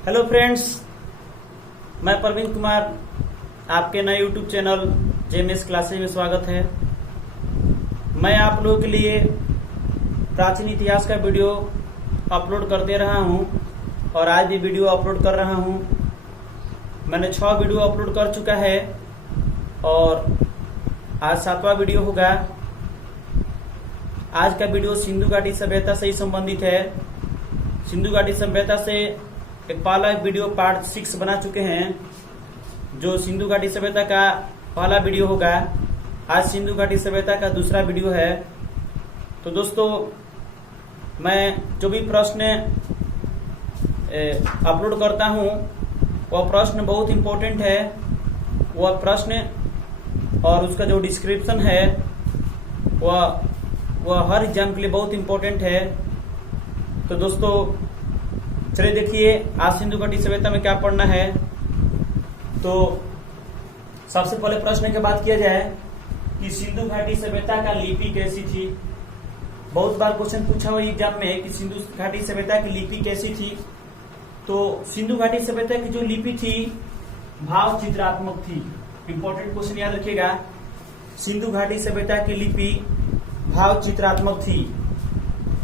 Hello friends, मैं प्रवीण कुमार, आपके नए यूट्यूब चैनल जेएमएस क्लासेज में स्वागत है। मैं आप लोगों के लिए प्राचीन इतिहास का वीडियो अपलोड करते रहा हूं और आज भी वीडियो अपलोड कर रहा हूं। मैंने 6 वीडियो अपलोड कर चुका है और आज 7वां वीडियो होगा। आज का वीडियो सिंधु घाटी सभ्यता से ही संबंधित है। सिंधु घाटी सभ्यता से एक पहला वीडियो पार्ट 6 बना चुके हैं, जो सिंधु घाटी सभ्यता का पहला वीडियो होगा। आज सिंधु घाटी सभ्यता का दूसरा वीडियो है। तो दोस्तों, मैं जो भी प्रश्न अपलोड करता हूं वह प्रश्न बहुत इंपॉर्टेंट है। वह प्रश्न और उसका जो डिस्क्रिप्शन है वह हर एग्जाम के लिए बहुत इंपॉर्टेंट है। तो दोस्तों चलिए देखिए आज सिंधु घाटी सभ्यता में क्या पढ़ना है। तो सबसे पहले प्रश्न की बात किया जाए कि सिंधु घाटी सभ्यता का लिपि कैसी थी। बहुत बार क्वेश्चन पूछा हुआ एग्जाम में कि सिंधु घाटी सभ्यता की लिपि कैसी थी। तो सिंधु घाटी सभ्यता की जो लिपि थी भाव चित्रात्मक थी। इंपॉर्टेंट क्वेश्चन याद रखिएगा, सिंधु घाटी सभ्यता की लिपि भाव चित्रात्मक थी।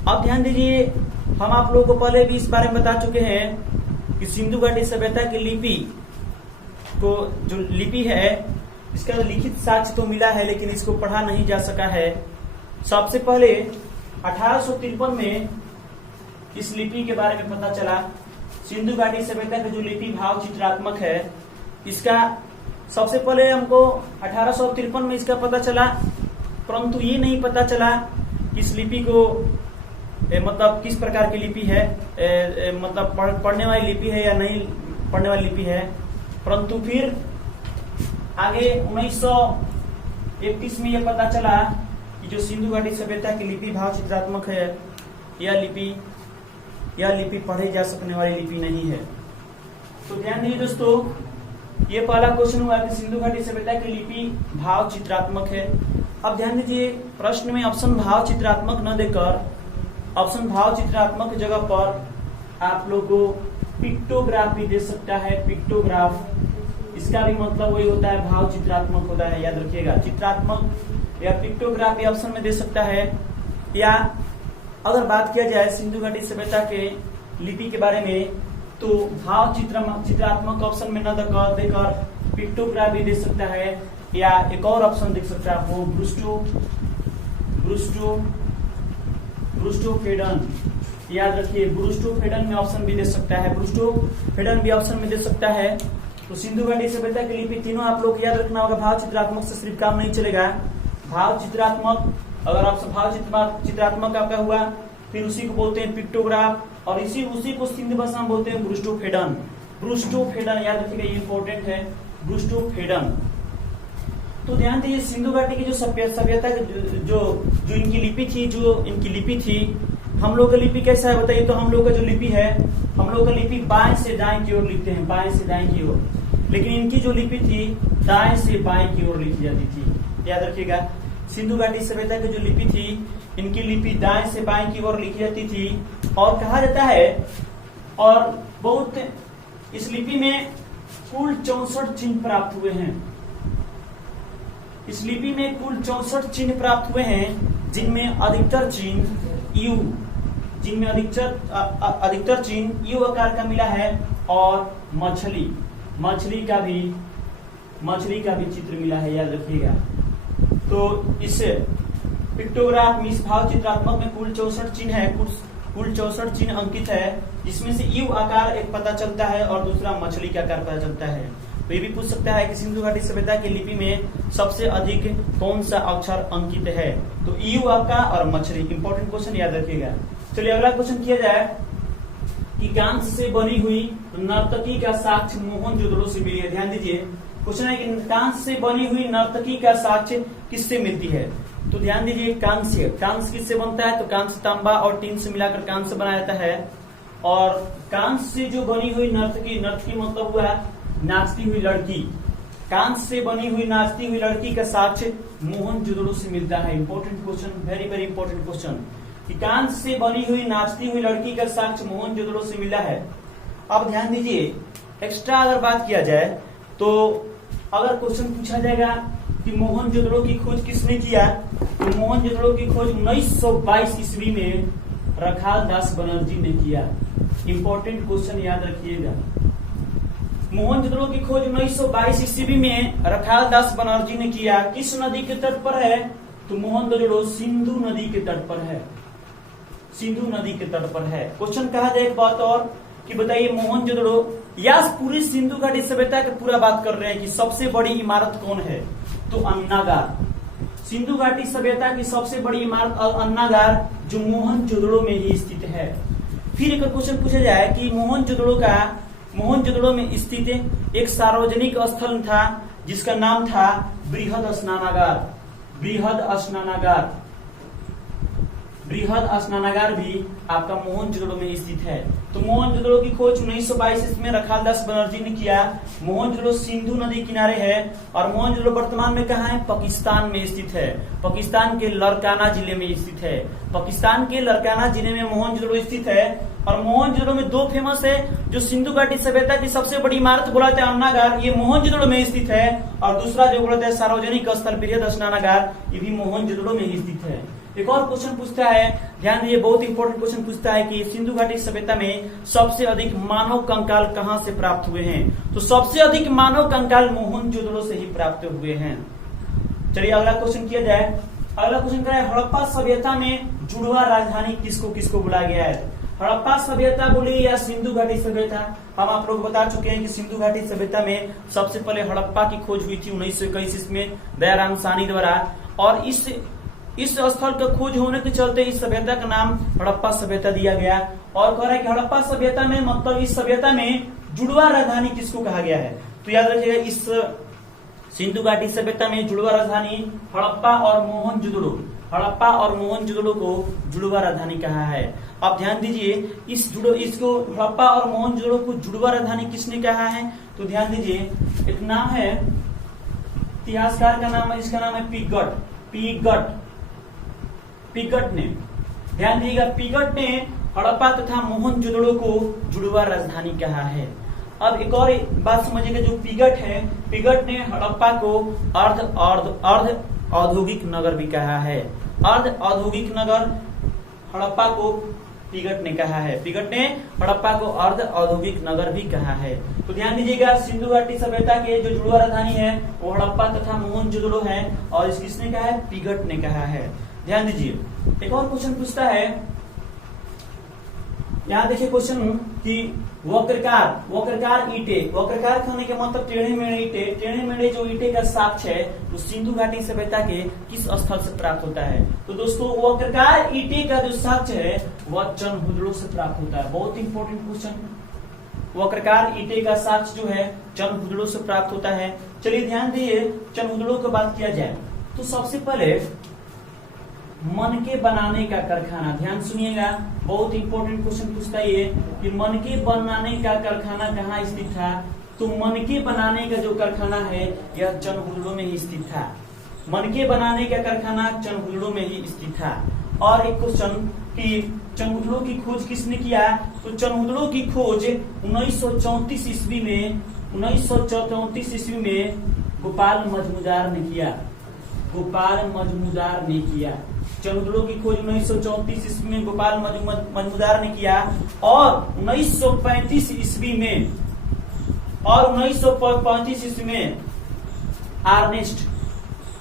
अब ध्यान दीजिए, हम आप लोगों को पहले भी इस बारे में बता चुके हैं कि सिंधु घाटी सभ्यता की लिपि को जो लिपि है इसका लिखित साक्ष्य तो मिला है, लेकिन इसको पढ़ा नहीं जा सका है। सबसे पहले 1853 में इस लिपि के बारे में पता चला। सिंधु घाटी सभ्यता की जो लिपि भाव चित्रात्मक है, इसका सबसे पहले हमको 1853 में इसका पता चला, परंतु ये नहीं पता चला कि इस लिपि को मतलब किस प्रकार की लिपि है, मतलब पढ़ने वाली लिपि है या नहीं पढ़ने वाली लिपि है। परंतु फिर आगे 1931 में यह पता चला कि जो सिंधु घाटी सभ्यता की लिपि भाव चित्रात्मक है, यह लिपि पढ़े जा सकने वाली लिपि नहीं है। तो ध्यान दीजिए दोस्तों, ये पहला क्वेश्चन हुआ कि सिंधु घाटी सभ्यता की लिपि भाव चित्रात्मक है। अब ध्यान दीजिए, प्रश्न में ऑप्शन भाव चित्रात्मक न देकर ऑप्शन भाव चित्रात्मक की जगह पर आप लोग को पिक्टोग्राफ भी दे सकता है। पिक्टोग्राफ, इसका भी मतलब वही होता है, भाव चित्रात्मक होता है, याद रखिएगा। चित्रात्मक या पिक्टोग्राफ भी ऑप्शन में दे सकता है। या अगर बात किया जाए सिंधु घाटी सभ्यता के लिपि के बारे में, तो भाव चित्रात्मक ऑप्शन में न देकर पिक्टोग्राफ भी दे सकता है, या एक और ऑप्शन देख सकता है वो ब्रूस्टोफेडन। याद रखिए, ब्रूस्टोफेडन में ऑप्शन भी दे सकता है, ब्रूस्टोफेडन भी ऑप्शन में दे सकता है। तो सिंधु घाटी सभ्यता की लिपि तीनों आप लोग याद रखना होगा। भाव चित्रात्मक से सिर्फ काम नहीं चलेगा। भाव चित्रात्मक, अगर आपसे भाव चित्रात्मक आपका हुआ, फिर उसी को बोलते हैं पिक्टोग्राफ, और उसी को सिंधु भाषा में बोलते हैं ब्रूस्टोफेडन। याद रखिएगा, ये इंपॉर्टेंट है, ब्रूस्टोफेडन। तो ध्यान दीजिए, सिंधु घाटी की जो सभ्यता जो इनकी लिपि थी, हम लोग का लिपि कैसा है बताइए। तो हम लोग का जो लिपि है, हम लोग का लिपि बाएं से दाएं की ओर लिखते हैं, बाएं से दाएं की ओर। लेकिन इनकी जो लिपि थी दाएं से बाएं की ओर लिखी जाती थी। याद रखिएगा, सिंधु घाटी सभ्यता की जो लिपि थी, इनकी लिपि दाएं से बाएं की ओर लिखी जाती थी। और कहा जाता है, और बहुत इस लिपि में कुल 64 चिन्ह प्राप्त हुए हैं। इस लिपि में कुल 64 चिन्ह प्राप्त हुए हैं, जिनमें अधिकतर चिन्ह यू आकार का मिला है, और मछली का भी चित्र मिला है। याद रखिएगा। तो इस पिक्टोग्राफ में, इस भाव चित्रात्मक में कुल 64 चिन्ह है, कुल 64 चिन्ह अंकित है, जिसमें से यू आकार एक पता चलता है और दूसरा मछली का आकार पता चलता है। तो ये भी पूछ सकता है कि सिंधु घाटी सभ्यता की लिपि में सबसे अधिक कौन सा अक्षर अंकित है। तो यू आपका और मछली, इंपॉर्टेंट क्वेश्चन, याद रखिएगा। चलिए अगला क्वेश्चन किया जाए कि कांस्य से बनी हुई नर्तकी का साक्ष्य मोहनजोदड़ो से मिली है। ध्यान दीजिए, क्वेश्चन है कि कांस्य से बनी हुई नर्तकी का साक्ष्य किससे मिलती है। तो ध्यान दीजिए, कांस्य किससे बनता है। तो कांस्य तांबा और टीन से मिलाकर कांस्य बनाया जाता है। और कांस्य से जो बनी हुई नर्तकी मतलब हुआ नाचती हुई लड़की। कांस्य से बनी हुई नाचती हुई लड़की का साक्ष्य मोहनजोदड़ो से मिलता है। Important question, very very important question. कि कांस्य से बनी हुई नाचती हुई लड़की का साक्ष्य मोहनजोदड़ो से मिला है। अब ध्यान दीजिए, एक्स्ट्रा अगर बात किया जाए तो अगर क्वेश्चन पूछा जाएगा कि मोहनजोदड़ो की खोज किसने किया, तो मोहनजोदड़ो की खोज 1922 ईस्वी में रखाल दास बनर्जी ने किया। इंपॉर्टेंट क्वेश्चन याद रखिएगा। मोहनजोदड़ो की खोज 1922 ईस्वी में रखाल दास बनर्जी ने किया। किस नदी के तट पर है, तो मोहनजोदड़ो सिंधु नदी के तट पर है, सिंधु नदी के तट पर है। क्वेश्चन कहा जाए एक बात और कि बताइए मोहनजोदड़ो या पूरी सिंधु घाटी सभ्यता की पूरा बात कर रहे हैं कि सबसे बड़ी इमारत कौन है, तो अन्नागार। सिंधु घाटी सभ्यता की सबसे बड़ी इमारत अन्नागार जो मोहनजोदड़ो में ही स्थित है। फिर एक क्वेश्चन पूछा जाए कि मोहनजोदड़ो में स्थित एक सार्वजनिक स्थल था जिसका नाम था बृहद स्नानागार। बृहद स्नानागार भी आपका मोहनजोदड़ो में स्थित है। तो मोहनजोदड़ो की खोज 1922 में रखाल दास बनर्जी ने किया। मोहनजोदड़ो सिंधु नदी किनारे है और मोहनजोदड़ो वर्तमान में कहाँ है, पाकिस्तान में स्थित है। पाकिस्तान के लरकाना जिले में स्थित है। पाकिस्तान के लरकाना जिले में मोहनजोदड़ो स्थित है। और मोहनजोदड़ो में दो फेमस है, जो सिंधु घाटी सभ्यता की सबसे बड़ी इमारत बोला जाता है अन्नागार, ये मोहनजोदड़ो में स्थित है। और दूसरा जो बोला जाता है सार्वजनिक स्थल बृहद स्नानागार, ये भी मोहनजोदड़ो में ही स्थित है। एक और क्वेश्चन पूछता है, ध्यान दीजिए, बहुत इंपॉर्टेंट क्वेश्चन पूछता है कि सिंधु घाटी सभ्यता में सबसे अधिक मानव कंकाल कहां से प्राप्त हुए हैं, तो सबसे अधिक मानव कंकाल मोहनजोदड़ो से ही प्राप्त हुए हैं। चलिए अगला क्वेश्चन किया जाए। अगला क्वेश्चन क्या है, हड़प्पा सभ्यता में जुड़वा राजधानी किसको किसको बुलाया गया है। हड़प्पा सभ्यता बोली या सिंधु घाटी सभ्यता, हम आप लोग बता चुके हैं कि सिंधु घाटी सभ्यता में सबसे पहले हड़प्पा की खोज हुई थी 1921 में दयाराम साहनी द्वारा। और इस स्थल का खोज होने के चलते इस सभ्यता का नाम हड़प्पा सभ्यता दिया गया। और कह रहा है कि हड़प्पा सभ्यता में मतलब इस सभ्यता में जुड़वा राजधानी किसको कहा गया है, तो याद रखिएगा इस सिंधु घाटी सभ्यता में जुड़वा राजधानी हड़प्पा और मोहनजोदड़ो को जुड़वा राजधानी कहा है। अब ध्यान दीजिए, इसको हड़प्पा और मोहनजोदड़ो को जुड़वा राजधानी किसने कहा है, तो ध्यान दीजिए, एक नाम है इतिहासकार का नाम है, इसका नाम है पिगट ने। ध्यान दीजिएगा, पिगट ने हड़प्पा तथा मोहनजोदड़ो को जुड़वा राजधानी कहा है। अब एक और बात समझिएगा, जो पिगट ने हड़प्पा को अर्ध औद्योगिक नगर भी कहा है। अर्ध औद्योगिक नगर हड़प्पा को पिगट ने कहा है। पिगट ने हड़प्पा को अर्ध औद्योगिक नगर भी कहा है। तो ध्यान दीजिएगा, सिंधु घाटी सभ्यता के जो जुड़वा राजधानी है वो हड़प्पा तथा मोहनजोदड़ो है और किसने कहा है, पिगट ने कहा है। ध्यान दीजिए, एक और क्वेश्चन पूछता है, यहाँ देखिए क्वेश्चन कि वक्रकार ईंटे, वक्रकार कहने के मतलब टेढ़े मेढ़े जो ईंटे का साक्ष्य है तो सिंधु घाटी सभ्यता के किस स्थल से प्राप्त होता है, तो दोस्तों वक्रकार ईंटे का जो साक्ष्य है वह चनहुदड़ो से प्राप्त होता है। बहुत इंपॉर्टेंट क्वेश्चन, वक्रकार ईंटे का साक्ष्य जो है चनहुदड़ो से प्राप्त होता है। चलिए ध्यान दिए, चनहुदड़ो की बात किया जाए तो सबसे पहले मनके बनाने का कारखाना, ध्यान सुनिएगा, बहुत इंपॉर्टेंट क्वेश्चन पूछता है ये कि मनके बनाने का कारखाना कहाँ स्थित था, तो मनके बनाने का जो कारखाना है यह चनहुदड़ो में ही स्थित था। मनके बनाने का कारखाना चनहुदड़ो में ही स्थित था। और एक क्वेश्चन कि चनहुदड़ो की खोज किसने किया, तो चनहुदड़ो की खोज 1934 ईस्वी में गोपाल मजमुदार ने किया। चनहुदड़ो की खोज 1934 ईस्वी में गोपाल मजमुदार ने किया और 1935 ईस्वी में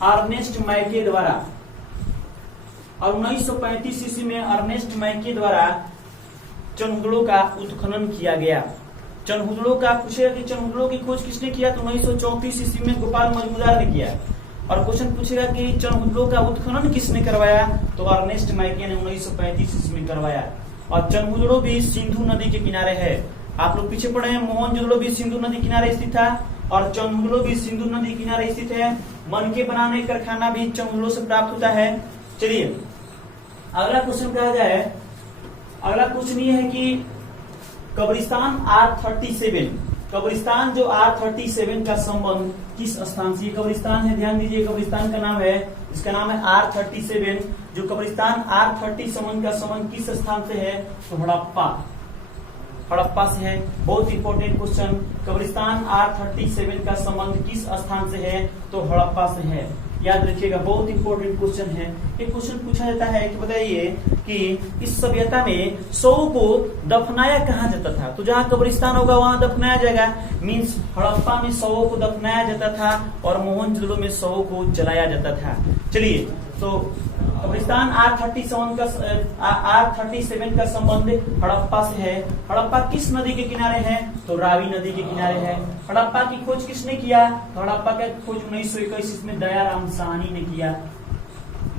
अर्नेस्ट मैके द्वारा और 1935 ईस्वी में अर्नेस्ट मैके द्वारा चनहुदड़ो का उत्खनन किया गया। चनहुदड़ो का पूछेगा कि चनहुदड़ो की खोज किसने किया, तो 1934 ईस्वी में गोपाल मजमुदार ने किया। और क्वेश्चन पूछेगा कि चनहुदड़ो का उत्खनन किसने करवाया, तो अर्नेस्ट मैके ने 1935 ईस्वी में करवाया। और चनहुदड़ो भी सिंधु नदी के किनारे है। आप लोग पीछे पढ़े हैं, मोहनजोदड़ो भी सिंधु नदी किनारे स्थित था और चनहुदड़ो भी सिंधु नदी किनारे स्थित है। मनके बनाने का कारखाना भी चनहुदड़ो से प्राप्त होता है। चलिए अगला क्वेश्चन कहा जाए, अगला क्वेश्चन ये है कि कब्रिस्तान जो R37 का संबंध किस स्थान से, कब्रिस्तान है, ध्यान दीजिए, कब्रिस्तान का नाम है, इसका नाम है R37। जो कब्रिस्तान R37 का संबंध किस स्थान से है, तो हड़प्पा हड़प्पा से है। बहुत इंपॉर्टेंट क्वेश्चन, कब्रिस्तान R37 का संबंध किस स्थान से है? तो हड़प्पा से है। याद रखिएगा, बहुत इंपॉर्टेंट क्वेश्चन है। एक क्वेश्चन पूछा जाता है कि बताइए कि इस सभ्यता में शव को दफनाया कहाँ जाता था? तो जहाँ कब्रिस्तान होगा वहां दफनाया जाएगा। मीन्स हड़प्पा में शवों को दफनाया जाता था और मोहनजोदड़ो में शवों को जलाया जाता था। चलिए, तो कब्रिस्तान R37 का संबंध हड़प्पा से है। हड़प्पा किस नदी के किनारे है? तो रावी नदी के किनारे है। हड़प्पा की खोज किसने किया? तो हड़प्पा का खोज 1921 में दयाराम साहनी ने किया।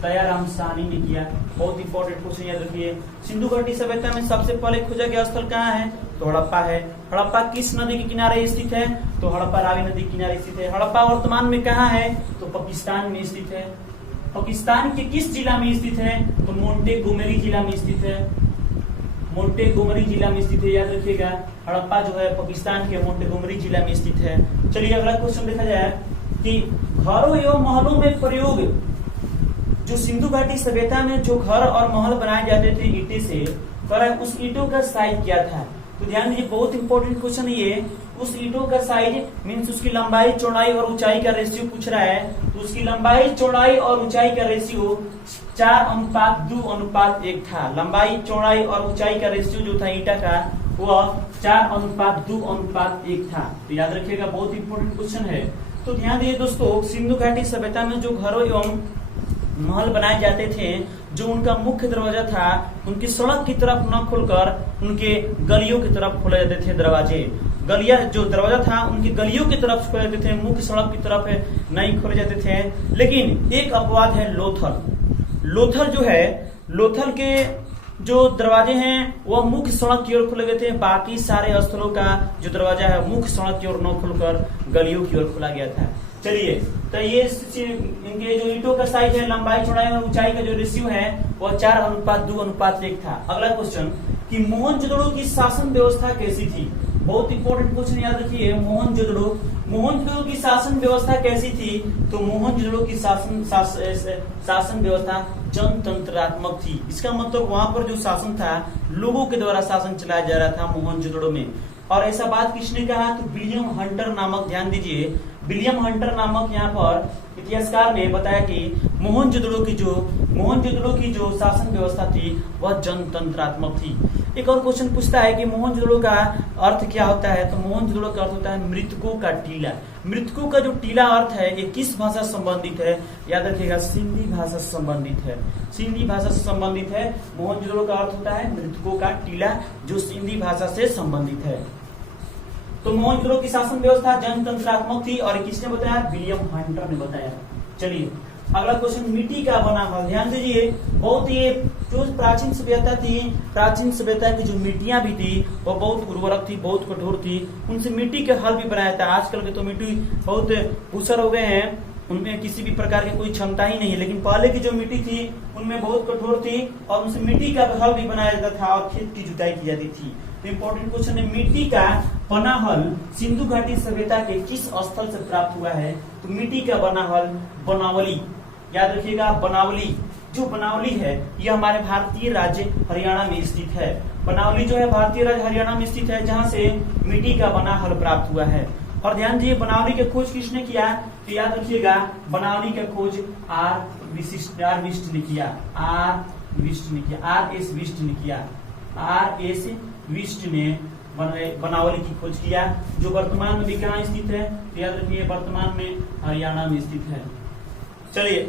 दयाराम साहनी ने किया। बहुत इंपॉर्टेंट क्वेश्चन याद रखिए। सिंधु घाटी सभ्यता में सबसे पहले खोजा गया स्थल कहाँ है? तो हड़प्पा है। हड़प्पा किस नदी के किनारे स्थित है? तो हड़प्पा रावी नदी के किनारे स्थित है। हड़प्पा वर्तमान में कहाँ है? तो पाकिस्तान में स्थित है। पाकिस्तान के किस जिला में स्थित है? तो मोंटेगोमेरी जिला में स्थित है। मोंटेगोमेरी जिला में स्थित है, याद रखिएगा। हड़प्पा जो है पाकिस्तान के मोंटेगोमेरी जिला में स्थित है। चलिए अगला क्वेश्चन देखा जाए कि घरों एवं महलों में प्रयोग, जो सिंधु घाटी सभ्यता में जो घर और महल बनाए जाते थे ईंटे से, पर उस ईंटों का साइज क्या था? तो ध्यान दीजिए, बहुत इंपॉर्टेंट क्वेश्चन है ये। उस ईंटों का साइज मीन्स उसकी लंबाई, चौड़ाई और ऊंचाई का रेशियो पूछ रहा है। तो उसकी लंबाई, चौड़ाई और ऊंचाई का रेशियो 4:2:1 था। लंबाई, चौड़ाई और ऊंचाई का रेशियो जो था ईंटा का वह 4:2:1 था। तो याद रखिएगा, बहुत इंपॉर्टेंट क्वेश्चन है। तो ध्यान दीजिए दोस्तों, सिंधु घाटी सभ्यता में जो घरों एवं महल बनाए जाते थे, जो उनका मुख्य दरवाजा था, उनकी सड़क की तरफ न खोलकर उनके गलियों की तरफ खोले जाते थे दरवाजे। गलिया जो दरवाजा था उनकी गलियों की तरफ खोले जाते थे, मुख्य सड़क की तरफ नहीं खोले जाते थे। लेकिन एक अपवाद है, लोथल। लोथल जो है, लोथल के जो दरवाजे हैं वह मुख्य सड़क की ओर खोले गए थे। बाकी सारे स्थलों का जो दरवाजा है मुख्य सड़क की ओर न खोलकर गलियों की ओर खोला गया था। चलिए, तो ये इनके जो ईंटों का साइज है, लंबाई, चौड़ाई और ऊंचाई का जो रेशियो है वह 4:2:1 था। अगला क्वेश्चन कि मोहनजोदड़ो की शासन व्यवस्था कैसी थी? बहुत इंपॉर्टेंट क्वेश्चन, याद रखिए। मोहनजोदड़ो की शासन व्यवस्था कैसी थी? तो मोहनजोदड़ो की शासन व्यवस्था जनतंत्रात्मक थी। इसका मतलब वहां पर जो शासन था, लोगों के द्वारा शासन चलाया जा रहा था मोहनजोदड़ो में। और ऐसा बात किसने कहा? तो विलियम हंटर नामक, ध्यान दीजिए, विलियम हंटर नामक यहाँ पर इतिहासकार ने बताया कि मोहनजोदड़ो की जो शासन व्यवस्था थी वह जनतंत्रात्मक थी। एक और क्वेश्चन पूछता है कि मोहनजोदड़ो का अर्थ क्या होता है? तो मोहनजोदड़ो का अर्थ होता है मृतकों का टीला। मृतकों का जो टीला अर्थ है ये किस भाषा से संबंधित है? याद रखिएगा, सिंधी भाषा से संबंधित है। सिंधी भाषा से संबंधित है। मोहनजोदड़ो का अर्थ होता है मृतकों का टीला, जो सिंधी भाषा से संबंधित है। तो मोहनजोदड़ो की शासन व्यवस्था जनतंत्रात्मक थी और किसने बताया? विलियम हंटर ने बताया। चलिए अगला क्वेश्चन, मिट्टी का बना हल। ध्यान दीजिए, बहुत ये जो प्राचीन सभ्यता थी, प्राचीन सभ्यता की जो मिट्टियां भी थी वो बहुत उर्वरक थी, बहुत कठोर थी। उनसे मिट्टी के हल भी बनाया था। आजकल के तो मिट्टी बहुत ऊसर हो गए हैं, उनमें किसी भी प्रकार की कोई क्षमता ही नहीं है। लेकिन पहले की जो मिट्टी थी उनमें बहुत कठोर थी और उनसे मिट्टी का हल भी बनाया जाता था और खेत की जुताई की जाती थी। तो इम्पोर्टेंट क्वेश्चन है, मिट्टी का बना हल सिंधु घाटी सभ्यता के किस स्थल से प्राप्त हुआ है? तो मिट्टी का बना हल बनावली, याद रखिएगा, बनावली। जो बनावली है ये हमारे भारतीय राज्य हरियाणा में स्थित है। बनावली जो है भारतीय राज्य हरियाणा में स्थित है, जहाँ से मिट्टी का बना हल प्राप्त हुआ है। और ध्यान दीजिए, बनावली की खोज किसने किया? तो याद रखिएगा, बनावली का खोज R.S. विष्ट ने किया। R.S. विष्ट ने बनावली की खोज किया, जो वर्तमान में भी कहाँ स्थित है? तो याद रखिए, वर्तमान में हरियाणा में स्थित है। चलिए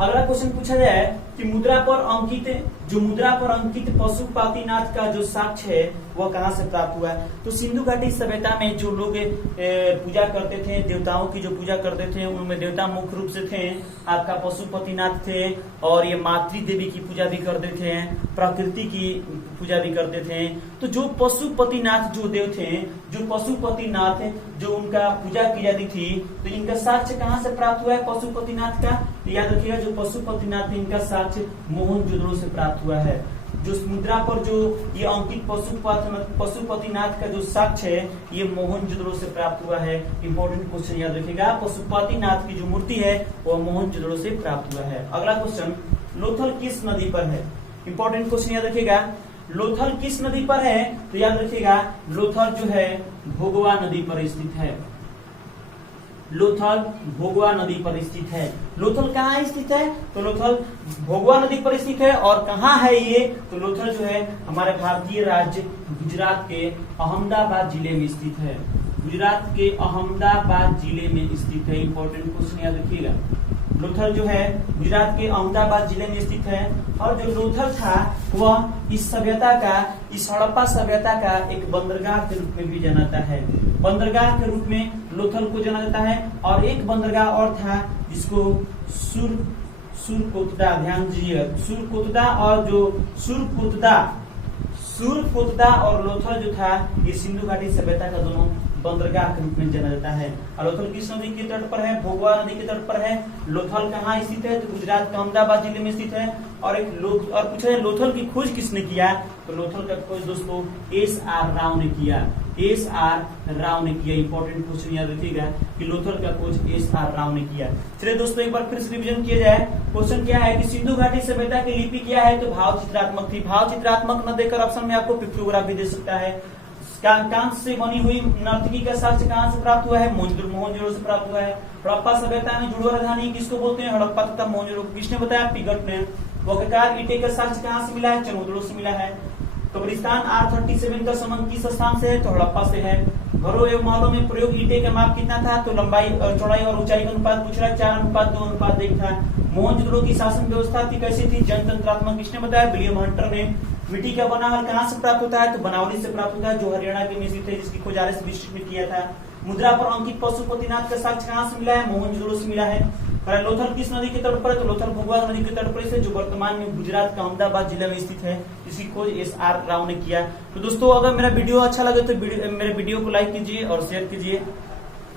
अगला क्वेश्चन पूछा जाए कि मुद्रा पर अंकित पशुपतिनाथ का जो साक्ष्य है वह कहाँ से प्राप्त हुआ है? तो सिंधु घाटी सभ्यता में जो लोग पूजा करते थे, देवताओं की जो पूजा करते थे, उनमें देवता मुख्य रूप से थे आपका पशुपतिनाथ थे, और ये मातृ देवी की पूजा भी करते थे, प्रकृति की पूजा भी करते थे। तो जो पशुपतिनाथ जो देव थे, जो पशुपतिनाथ जो उनका पूजा की जाती थी, तो इनका साक्ष्य कहाँ से प्राप्त हुआ है पशुपतिनाथ का? तो याद रखिएगा, जो पशुपतिनाथ इनका साक्ष्य मोहनजोदड़ो से प्राप्त हुआ है। जो मुद्रा पर जो ये अंकित पशुपतिनाथ का जो साक्ष्य है ये मोहनजोदड़ो से प्राप्त हुआ है। इंपॉर्टेंट क्वेश्चन याद रखिएगा, पशुपतिनाथ की जो मूर्ति है वो मोहनजोदड़ो से प्राप्त हुआ है। अगला क्वेश्चन, लोथल किस नदी पर है? इंपॉर्टेंट क्वेश्चन याद रखिएगा, लोथल किस नदी पर है? तो याद रखिएगा लोथल जो है भोगवा नदी पर स्थित है। लोथल भोगवा नदी पर स्थित है। लोथल कहाँ स्थित है? तो लोथल भोगवा नदी पर स्थित है। और कहाँ है ये? तो लोथल जो है हमारे भारतीय राज्य गुजरात के अहमदाबाद जिले में स्थित है। गुजरात के अहमदाबाद जिले में स्थित है। इंपॉर्टेंट क्वेश्चन याद रखिएगा। लोथल जो है गुजरात के अहमदाबाद जिले में स्थित है। और जो लोथल था वह इस सभ्यता का, इस हड़प्पा सभ्यता का एक बंदरगाह के रूप में भी जाना जाता है। बंदरगाह के रूप में लोथल को जाना जाता है। और एक बंदरगाह और था जिसको सुरकोतदा, ध्यान दीजिए, सुरकोतदा, और जो सुरकोतदा और लोथल जो था ये सिंधु घाटी सभ्यता का दोनों बंदरगाह के रूप में जाना जाता है। और लोथल किस नदी के तट पर है? भोगवा नदी के तट पर है। लोथल कहाँ स्थित है? तो गुजरात के अहमदाबाद जिले में स्थित है। और पूछ रहे लोथल की खोज किसने किया? तो लोथल का खोज दोस्तों एस.आर. राव ने किया। एस.आर. राव ने किया। इंपॉर्टेंट क्वेश्चन याद रखिएगा कि लोथल का खोज एस.आर. राव ने किया। चलिए दोस्तों एक बार फिर से रिवीजन किया जाए। क्वेश्चन क्या है कि सिंधु घाटी सभ्यता की लिपि क्या है? तो भाव चित्रात्मक थी। भाव चित्रात्मक न देकर ऑप्शन में आपको पिक्टोग्राफ भी दे सकता है। कांस्य से बनी हुई नर्तकी का साक्ष्य कहाँ से प्राप्त हुआ है? मोहनजोदड़ो से प्राप्त हुआ है। हड़प्पा सभ्यता में जुड़वा राजधानी किसको बोलते हैं? हड़प्पा तथा मोहनजोदड़ो। किसने बताया? पिगट ने। वक्रकार ईंटे का साक्ष्य कहाँ से मिला है? चनोदड़ो से मिला है। कब्रिस्तान R37 का संबंध किस स्थान से है? तो हड़प्पा से है। घरों एवं महलों में प्रयोग ईंटे का माप कितना था? तो लंबाई, चौड़ाई और ऊंचाई का अनुपात पूछ रहा है। 4:2:1 था। मोहनजोदड़ो की शासन व्यवस्था थी कैसी थी? जनतंत्रात्मक। किसने बताया? विलियम हंटर ने। मिट्टी का बना हल कहाँ से प्राप्त होता है? तो बनावली से प्राप्त होता है, जो हरियाणा के में स्थित है, जिसकी खोज RS बिष्ट ने किया था। मुद्रा पर अंकित पशुपतिनाथ का साक्ष्य कहाँ से मिला है? मोहनजोदड़ो से मिला है। लोथल किस नदी के तट पर है? तो लोथल भोगवा नदी के तट पर है, जो वर्तमान में गुजरात का अहमदाबाद जिले में स्थित है। इसकी खोज एस.आर. राव ने किया। तो दोस्तों अगर मेरा वीडियो अच्छा लगे तो मेरे वीडियो को लाइक कीजिए और शेयर कीजिए।